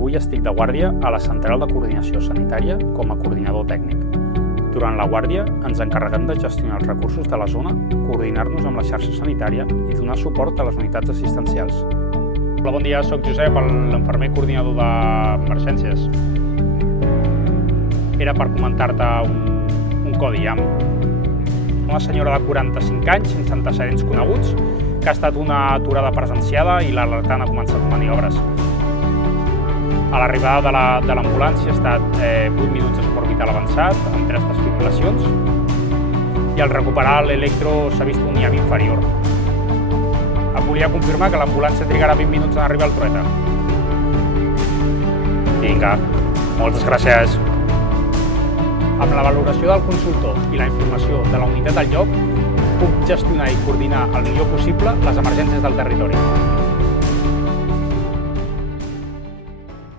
Avui estic de guàrdia a la Central de Coordinació Sanitària com a coordinador tècnic. Durant la guàrdia ens encarreguem de gestionar els recursos de la zona, coordinar-nos amb la xarxa sanitària i donar suport a les unitats assistencials. Hola, bon dia, soc Josep, l'enfermer coordinador d'emergències. Era per comentar-te un codi IAM. Una senyora de 45 anys, sense antecedents coneguts, que ha estat una aturada presenciada i l'alertant ha començat a maniobres. A l'arribada de l'ambulància ha estat 8 minuts de suport vital avançat, amb 3 desfibrilacions, i al recuperar l'electro s'ha vist un IAM inferior. Em volia confirmar que l'ambulància trigarà 20 minuts en arribar al trueta. Vinga, moltes gràcies. Amb la valoració del consultor i la informació de la unitat al lloc, puc gestionar i coordinar el millor possible les emergències del territori.